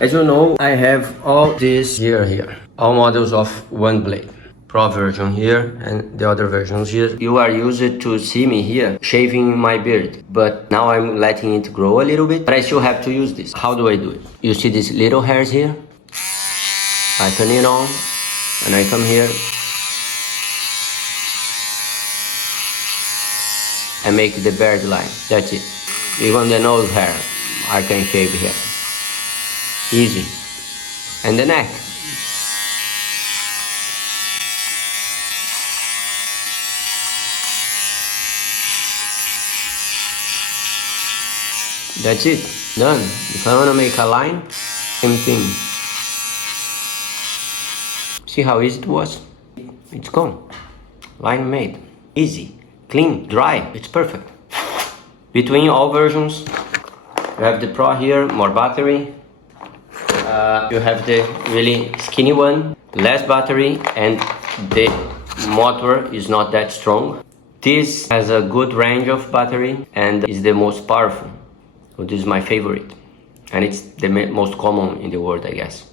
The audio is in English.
As you know, I have all this here. All models of OneBlade. Pro version here and the other versions here. You are used to see me here shaving my beard, but now I'm letting it grow a little bit, but I still have to use this. How do I do it? You see these little hairs here? I turn it on and I come here and make the beard line. That's it. Even the nose hair I can shave here. Easy. And the neck. That's it. Done. If I want to make a line, same thing. See how easy it was? It's gone. Line made. Easy. Clean. Dry. It's perfect. Between all versions, you have the Pro here, more battery. You have the really skinny one, less battery, and the motor is not that strong. This has a good range of battery and is the most powerful. So this is my favorite, and it's the most common in the world, I guess.